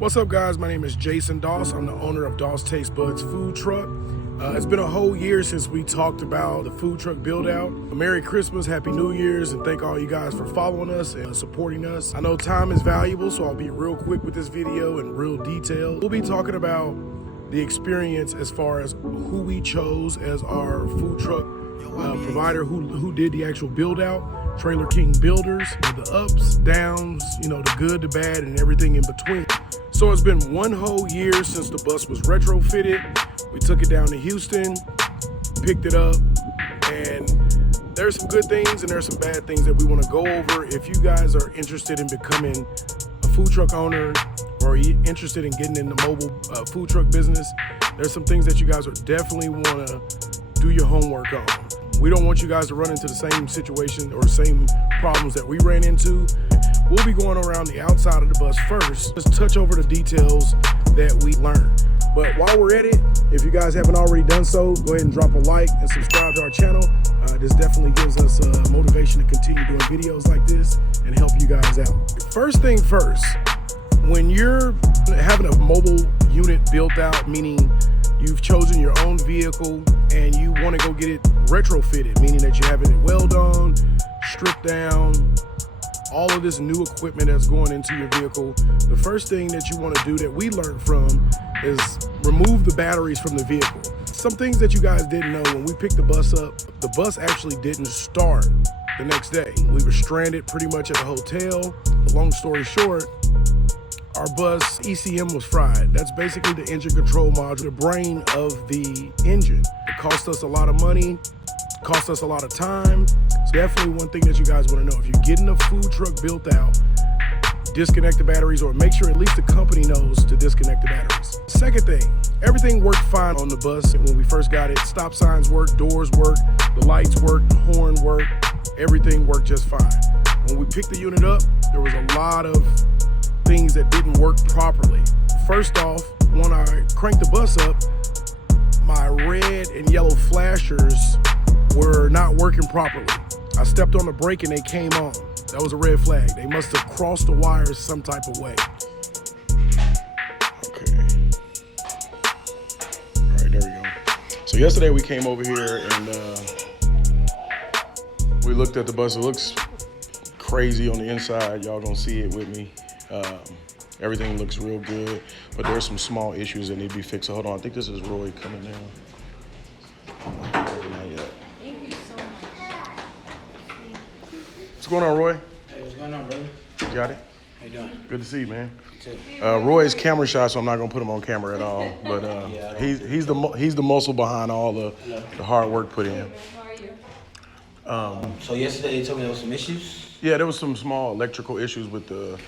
What's up, guys? My name is Jason DOSS. I'm the owner of DOSS TASTEBUDZ food truck. It's been a whole year since we talked about the food truck build out. Merry Christmas, Happy New Year's, and thank all you guys for following us and supporting us. I know time is valuable, so I'll be real quick with this video and real detail. We'll be talking about the experience as far as who we chose as our food truck provider, who did the actual build out. Trailer King Builders, the ups, downs, the good, the bad, and everything in between. So it's been one whole year since the bus was retrofitted. We took it down to Houston, picked it up, and there's some good things and there's some bad things that we want to go over. If you guys are interested in becoming a food truck owner or interested in getting in the mobile food truck business, there's some things that you guys are definitely want to do your homework on. We don't want you guys to run into the same situation or same problems that we ran into. We'll be going around the outside of the bus first. Just touch over the details that we learned. But while we're at it, if you guys haven't already done so, go ahead and drop a like and subscribe to our channel. This definitely gives us motivation to continue doing videos like this and help you guys out. First thing first, when you're having a mobile unit built out, meaning you've chosen your own vehicle and you want to go get it retrofitted, meaning that you're having it well done, stripped down, all of this new equipment that's going into your vehicle, the first thing that you want to do that we learned from is remove the batteries from the vehicle. Some things that you guys didn't know: when we picked the bus up, the bus actually didn't start the next day. We were stranded pretty much at a hotel. Long story short, our bus ECM was fried. That's basically the engine control module, the brain of the engine. It cost us a lot of money, cost us a lot of time. It's definitely one thing that you guys want to know. If you're getting a food truck built out, disconnect the batteries, or make sure at least the company knows to disconnect the batteries. Second thing, everything worked fine on the bus when we first got it. Stop signs worked, doors worked, the lights worked, the horn worked, everything worked just fine. When we picked the unit up, there was a lot of things that didn't work properly. First off, when I cranked the bus up, my red and yellow flashers were not working properly. I stepped on the brake and they came on. That was a red flag. They must have crossed the wires some type of way. Okay. All right, there we go. So yesterday we came over here and we looked at the bus. It looks crazy on the inside. Y'all gonna see it with me. Everything looks real good, but there's some small issues that need to be fixed. So hold on, I think this is Roy coming down. Not yet. Thank you so much. What's going on, Roy? Hey, what's going on, brother? You got it? How you doing? Good to see you, man. You too. Roy's camera shy, so I'm not gonna put him on camera at all. But he's the muscle behind all the hard work put in. How are you? So yesterday they told me there was some issues. Yeah, there was some small electrical issues with the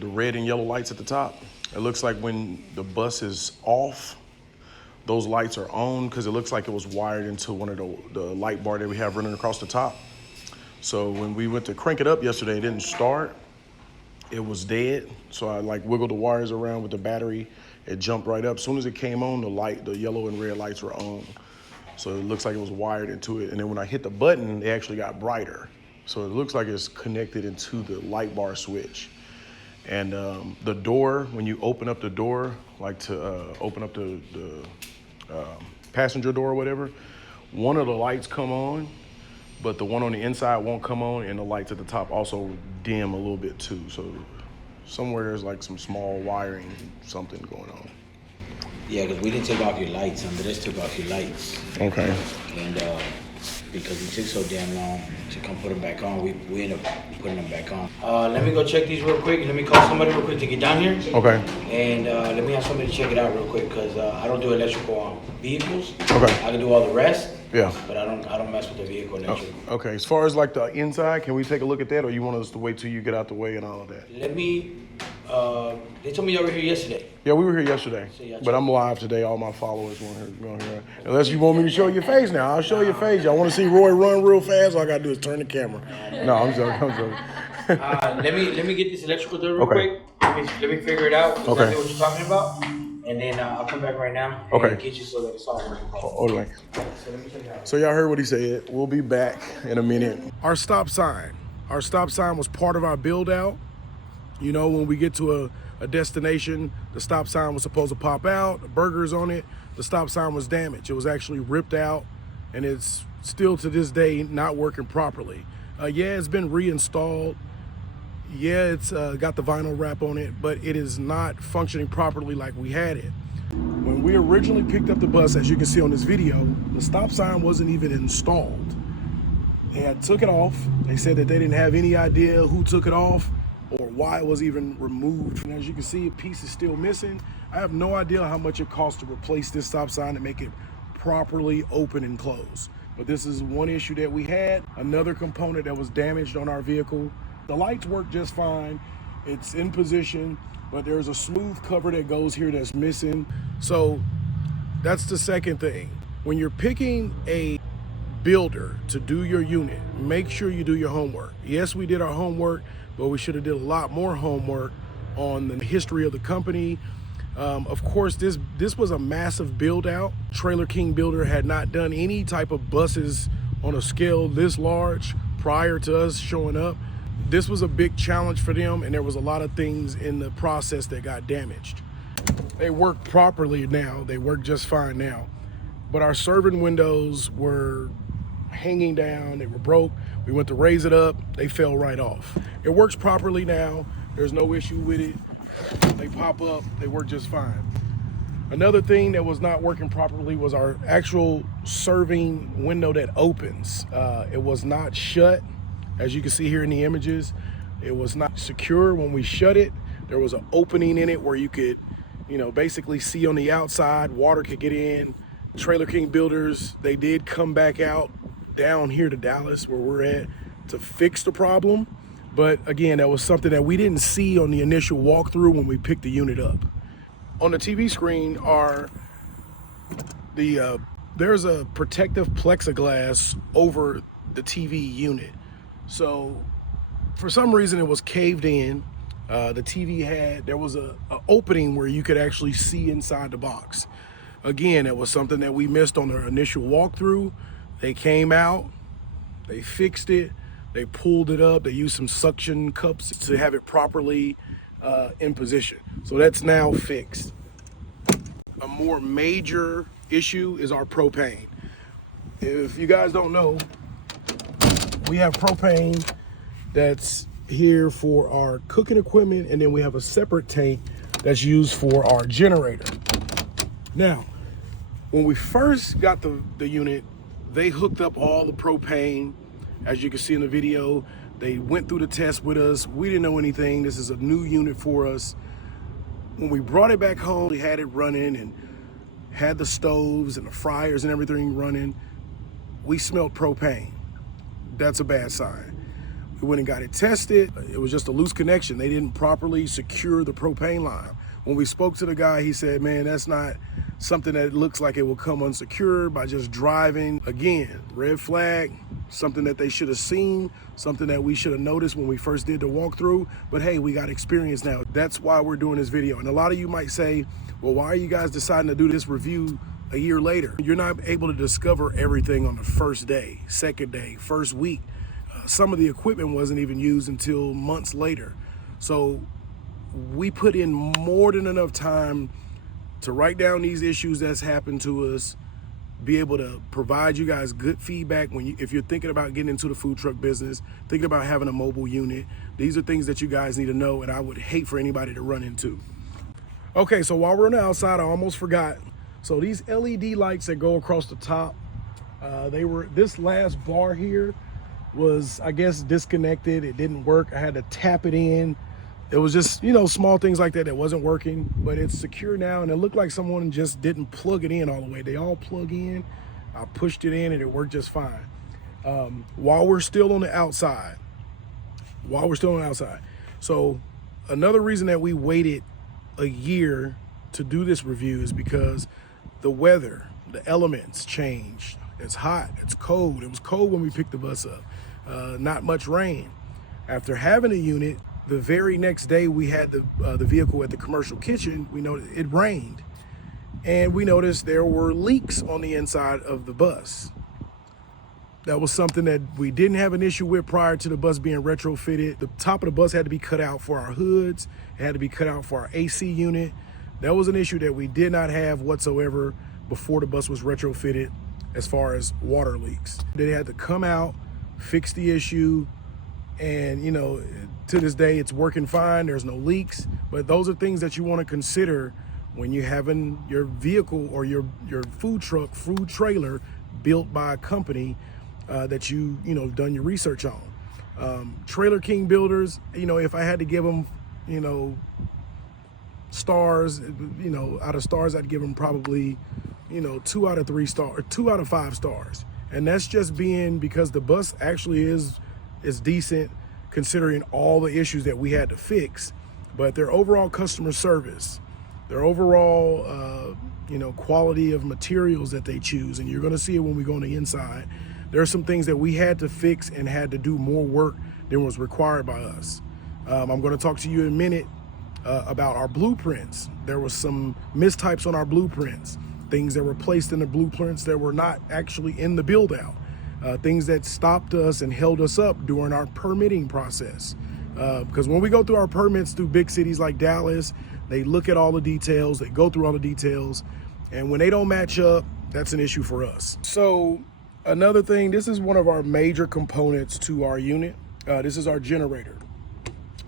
red and yellow lights at the top. It looks like when the bus is off, those lights are on because it looks like it was wired into one of the light bar that we have running across the top. So when we went to crank it up yesterday, it didn't start. It was dead. So I wiggled the wires around with the battery. It jumped right up. As soon as it came on, the yellow and red lights were on. So it looks like it was wired into it. And then when I hit the button, they actually got brighter. So it looks like it's connected into the light bar switch. And the door, when you open up the door, open up the passenger door or whatever, one of the lights come on, but the one on the inside won't come on, and the lights at the top also dim a little bit too. So somewhere there's like some small wiring, something going on. Yeah, because we didn't take off your lights. They just took off your lights. Okay. And because we took so damn long to come put them back on, we ended up putting them back on. Let me go check these real quick. Let me call somebody real quick to get down here. Okay. And let me have somebody check it out real quick, because I don't do electrical on vehicles. Okay. I can do all the rest. Yeah. But I don't mess with the vehicle electrical. Okay. As far as the inside, can we take a look at that, or you want us to wait till you get out the way and all of that? Let me. They told me y'all were here yesterday. Yeah, we were here yesterday, but I'm live today. All my followers want here. Unless you want me to show your face now, I'll show your face. Y'all want to see Roy run real fast? All I gotta do is turn the camera. No, I'm joking. Let me get this electrical done real quick. Let me figure it out. Exactly what you're talking about, and then I'll come back right now and get you so that it's all working. Hold on. So y'all heard what he said. We'll be back in a minute. Our stop sign was part of our build out. You know, when we get to a destination, the stop sign was supposed to pop out, the burgers on it, the stop sign was damaged. It was actually ripped out, and it's still to this day not working properly. Yeah, it's been reinstalled. Yeah, it's got the vinyl wrap on it, but it is not functioning properly like we had it. When we originally picked up the bus, as you can see on this video, the stop sign wasn't even installed. They had took it off. They said that they didn't have any idea who took it off or why it was even removed. And as you can see, a piece is still missing. I have no idea how much it costs to replace this stop sign to make it properly open and close. But this is one issue that we had. Another component that was damaged on our vehicle. The lights work just fine. It's in position, but there's a smooth cover that goes here that's missing. So that's the second thing. When you're picking a builder to do your unit, make sure you do your homework. Yes, we did our homework, but we should have did a lot more homework on the history of the company. Of course, this was a massive build out. Trailer King Builder had not done any type of buses on a scale this large prior to us showing up. This was a big challenge for them, and there was a lot of things in the process that got damaged. They work properly now. They work just fine now. But our serving windows were hanging down. They were broke. We went to raise it up. They fell right off. It works properly now. There's no issue with it. They pop up. They work just fine. Another thing that was not working properly was our actual serving window that opens. It was not shut. As you can see here in the images, it was not secure when we shut it. There was an opening in it where you could, basically see on the outside, water could get in. Trailer King Builders, they did come back out down here to Dallas where we're at to fix the problem. But again, that was something that we didn't see on the initial walkthrough when we picked the unit up. On the TV screen there's a protective plexiglass over the TV unit. So for some reason it was caved in. The TV there was a opening where you could actually see inside the box. Again, it was something that we missed on the initial walkthrough. They came out, they fixed it, they pulled it up, they used some suction cups to have it properly in position. So that's now fixed. A more major issue is our propane. If you guys don't know, we have propane that's here for our cooking equipment, and then we have a separate tank that's used for our generator. Now, when we first got the unit, they hooked up all the propane. As you can see in the video, they went through the test with us. We didn't know anything. This is a new unit for us. When we brought it back home, we had it running and had the stoves and the fryers and everything running. We smelled propane. That's a bad sign. We went and got it tested. It was just a loose connection. They didn't properly secure the propane line. When we spoke to the guy, he said, man, that's not something that looks like it will come unsecured by just driving. Again, red flag, something that they should have seen, something that we should have noticed when we first did the walkthrough. But hey, we got experience now. That's why we're doing this video. And a lot of you might say, well, why are you guys deciding to do this review a year later? You're not able to discover everything on the first day, second day, first week. Some of the equipment wasn't even used until months later. So we put in more than enough time to write down these issues that's happened to us, be able to provide you guys good feedback if you're thinking about getting into the food truck business, thinking about having a mobile unit. These are things that you guys need to know, and I would hate for anybody to run into. Okay, so while we're on the outside, I almost forgot. So these LED lights that go across the top, this last bar here was, I guess, disconnected. It didn't work. I had to tap it in. It was just, small things like that wasn't working, but it's secure now, and it looked like someone just didn't plug it in all the way. They all plug in. I pushed it in and it worked just fine. While we're still on the outside. So another reason that we waited a year to do this review is because the weather, the elements changed. It's hot, it's cold. It was cold when we picked the bus up. Not much rain. After having a unit, the very next day we had the vehicle at the commercial kitchen, we noticed it rained. And we noticed there were leaks on the inside of the bus. That was something that we didn't have an issue with prior to the bus being retrofitted. The top of the bus had to be cut out for our hoods. It had to be cut out for our AC unit. That was an issue that we did not have whatsoever before the bus was retrofitted as far as water leaks. They had to come out, fix the issue, and to this day it's working fine. There's no leaks, but those are things that you want to consider when you're having your vehicle or your food truck, food trailer built by a company that you've done your research on. Trailer King builders, if I had to give them, stars, out of stars, I'd give them probably, 2 out of 3 stars, or 2 out of 5 stars. And that's just because the bus actually is decent considering all the issues that we had to fix, but their overall customer service, their overall, quality of materials that they choose, and you're gonna see it when we go on the inside. There are some things that we had to fix and had to do more work than was required by us. I'm gonna talk to you in a minute about our blueprints. There was some mistypes on our blueprints, things that were placed in the blueprints that were not actually in the build out, things that stopped us and held us up during our permitting process. Because when we go through our permits through big cities like Dallas, they look at all the details, they go through all the details, and when they don't match up, that's an issue for us. So another thing, this is one of our major components to our unit. This is our generator.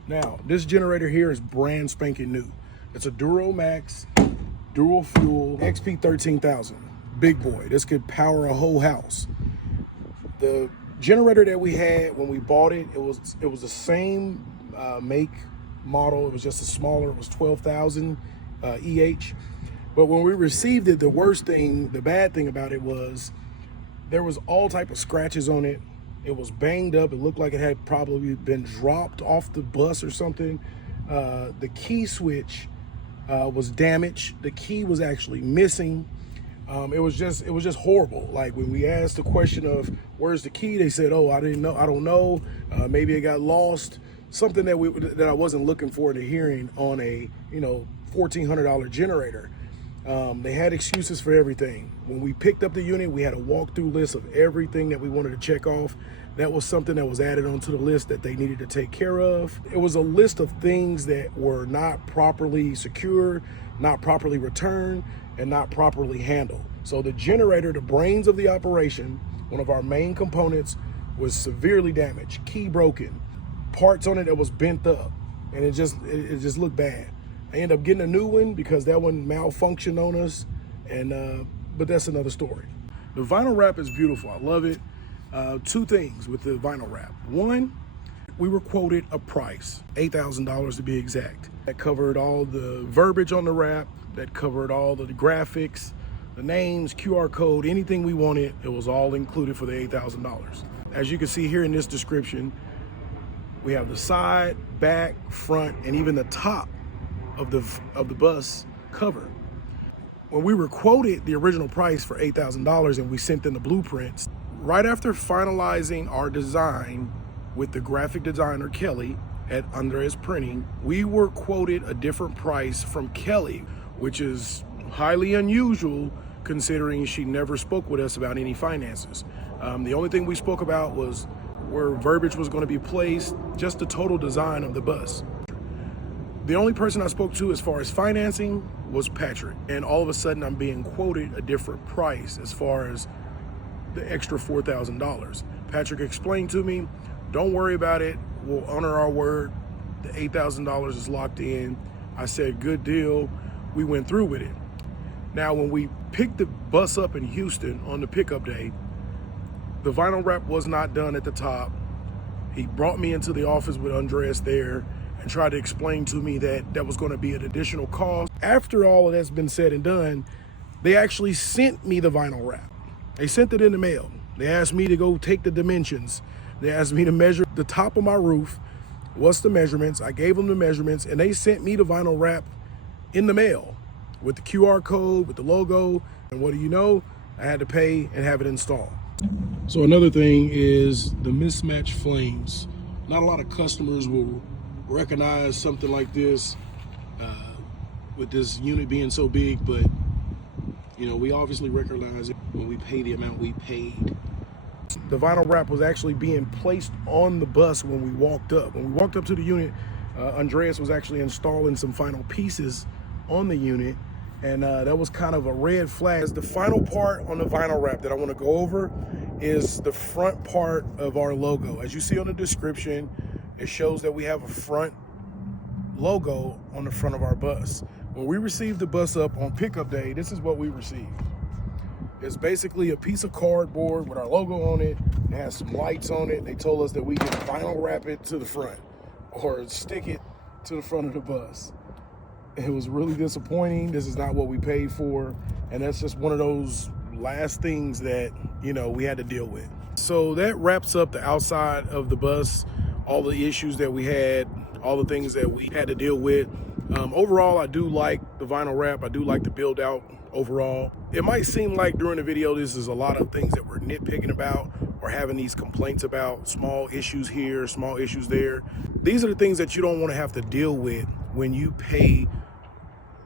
Now, this generator here is brand spanking new. It's a Duramax dual fuel XP 13000, big boy. This could power a whole house. The generator that we had when we bought it, it was the same make, model. It was just a smaller, it was 12,000 EH. But when we received it, the bad thing about it was there was all type of scratches on it. It was banged up. It looked like it had probably been dropped off the bus or something. The key switch was damaged. The key was actually missing. It was just horrible. Like when we asked the question of where's the key, they said, "Oh, I don't know. Maybe it got lost." Something that I wasn't looking forward to hearing on a $1,400 generator. They had excuses for everything. When we picked up the unit, we had a walkthrough list of everything that we wanted to check off. That was something that was added onto the list that they needed to take care of. It was a list of things that were not properly secured, not properly returned, and not properly handled. So the generator, the brains of the operation, one of our main components, was severely damaged, key broken, parts on it that was bent up, and it just looked bad. I ended up getting a new one because that one malfunctioned on us, and but that's another story. The vinyl wrap is beautiful. I love it. 2 things with the vinyl wrap. One, we were quoted a price, $8,000 to be exact. That covered all the verbiage on the wrap, that covered all the graphics, the names, QR code, anything we wanted. It was all included for the $8,000. As you can see here in this description, we have the side, back, front, and even the top of the bus covered. When we were quoted the original price for $8,000 and we sent in the blueprints, right after finalizing our design with the graphic designer Kelly at Andres Printing, we were quoted a different price from Kelly, which is highly unusual considering she never spoke with us about any finances. The only thing we spoke about was where verbiage was going to be placed, just the total design of the bus. The only person I spoke to as far as financing was Patrick, and all of a sudden I'm being quoted a different price as far as the extra $4,000. Patrick explained to me, don't worry about it, we'll honor our word, the $8,000 is locked in. I said, good deal. We went through with it. Now, when we picked the bus up in Houston on the pickup day, the vinyl wrap was not done at the top. He brought me into the office with Andres there and tried to explain to me that that was going to be an additional cost. After all of that's been said and done, they actually sent me the vinyl wrap. They sent it in the mail. They asked me to go take the dimensions. They asked me to measure the top of my roof. What's the measurements? I gave them the measurements, and they sent me the vinyl wrap in the mail with the QR code, with the logo. And what do you know? I had to pay and have it installed. So another thing is the mismatched flames. Not a lot of customers will recognize something like this with this unit being so big, but we obviously recognize it when we pay the amount we paid The vinyl wrap was actually being placed on the bus when we walked up. When we walked up to the unit, Andreas was actually installing some final pieces on the unit, and that was kind of a red flag. The final part on the vinyl wrap that I want to go over is the front part of our logo. As you see on the description, it shows that we have a front logo on the front of our bus. When we received the bus up on pickup day, this is what we received. It's basically a piece of cardboard with our logo on it. It has some lights on it. They told us that we can vinyl wrap it to the front or stick it to the front of the bus. It was really disappointing. This is not what we paid for. And that's just one of those last things that, you know, we had to deal with. So that wraps up the outside of the bus, all the issues that we had, all the things that we had to deal with. Overall, I do like the vinyl wrap. I do like the build out overall. It might seem like during the video, this is a lot of things that we're nitpicking about or having these complaints about, small issues here, small issues there. These are the things that you don't want to have to deal with when you pay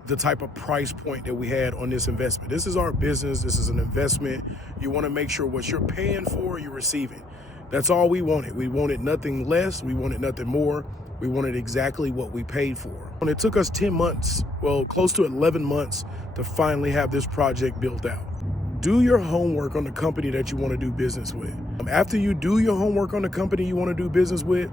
the type of price point that we had on this investment. This is our business. This is an investment. You want to make sure what you're paying for, you're receiving. That's all we wanted. We wanted nothing less. We wanted nothing more. We wanted exactly what we paid for. And it took us 10 months, well, close to 11 months to finally have this project built out. Do your homework on the company that you want to do business with. After you do your homework on the company you want to do business with,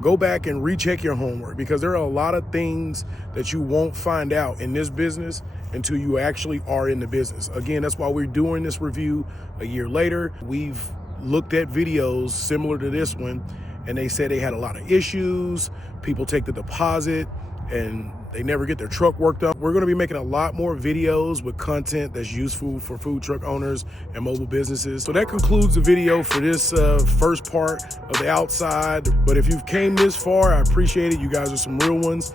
go back and recheck your homework, because there are a lot of things that you won't find out in this business until you actually are in the business. Again, that's why we're doing this review a year later. We've looked at videos similar to this one, and they said they had a lot of issues. People take the deposit and they never get their truck worked up. We're gonna be making a lot more videos with content that's useful for food truck owners and mobile businesses. So that concludes the video for this first part of the outside. But if you've came this far, I appreciate it. You guys are some real ones.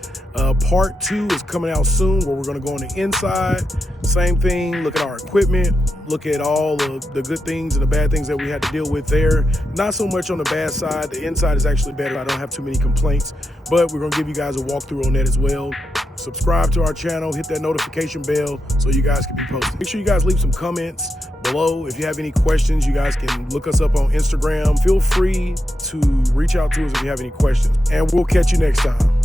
Part 2 is coming out soon, where we're gonna go on the inside. Same thing, look at our equipment, look at all of the good things and the bad things that we had to deal with there. Not so much on the bad side. The inside is actually better. I don't have too many complaints, but we're gonna give you guys a walkthrough on that as well. Subscribe to our channel, hit that notification bell so you guys can be posted. Make sure you guys leave some comments below. If you have any questions, you guys can look us up on Instagram. Feel free to reach out to us if you have any questions, and we'll catch you next time.